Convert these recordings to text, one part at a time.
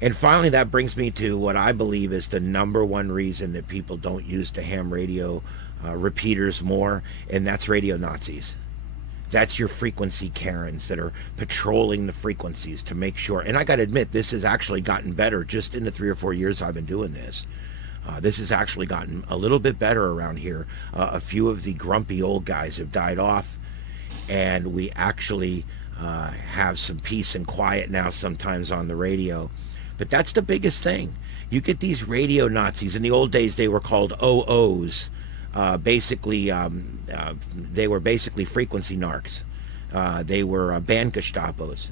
And finally, that brings me to what I believe is the number one reason that people don't use the ham radio repeaters more, and that's radio Nazis. That's your frequency Karens that are patrolling the frequencies to make sure. And I got to admit, this has actually gotten better just in the 3 or 4 years I've been doing this. This has actually gotten a little bit better around here. A few of the grumpy old guys have died off, and we actually have some peace and quiet now sometimes on the radio. But that's the biggest thing. You get these radio Nazis. In the old days, they were called OOs. They were basically frequency narcs. They were band Gestapos.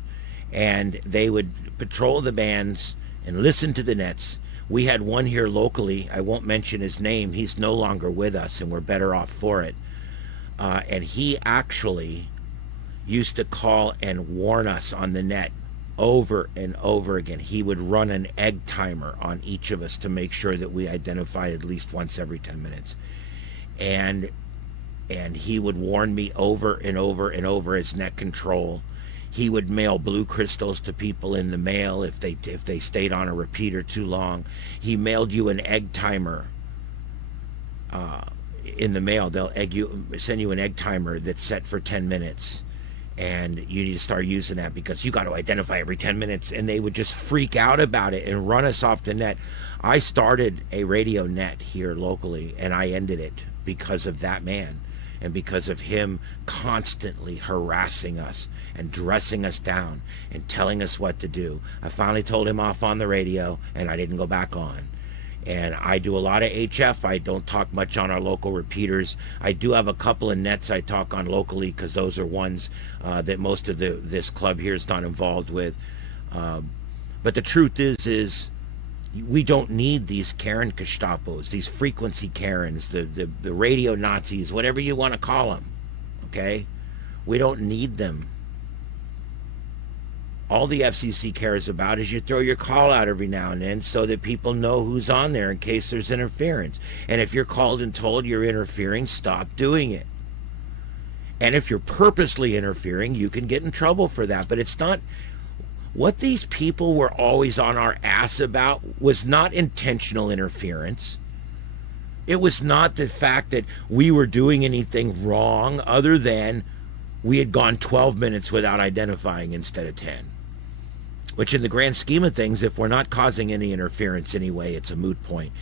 And they would patrol the bands and listen to the nets. We had one here locally. I won't mention his name. He's no longer with us, and we're better off for it. And he actually used to call and warn us on the net over and over again. He would run an egg timer on each of us to make sure that we identified at least once every 10 minutes. And he would warn me over and over and over as net control. He would mail blue crystals to people in the mail if they stayed on a repeater too long. He mailed you an egg timer in the mail. They'll send you an egg timer that's set for 10 minutes. And you need to start using that because you got to identify every 10 minutes. And they would just freak out about it and run us off the net. I started a radio net here locally, and I ended it because of that man and because of him constantly harassing us and dressing us down and telling us what to do. I finally told him off on the radio, and I didn't go back on. And I do a lot of HF. I don't talk much on our local repeaters. I do have a couple of nets I talk on locally because those are ones that most of this club here is not involved with. But the truth is we don't need these Karen Gestapos, these frequency Karens, the radio Nazis, whatever you want to call them. Okay? We don't need them. All the FCC cares about is you throw your call out every now and then so that people know who's on there in case there's interference. And if you're called and told you're interfering, stop doing it. And if you're purposely interfering, you can get in trouble for that. But it's not... What these people were always on our ass about was not intentional interference. It was not the fact that we were doing anything wrong other than we had gone 12 minutes without identifying instead of 10. Which in the grand scheme of things, if we're not causing any interference anyway, it's a moot point.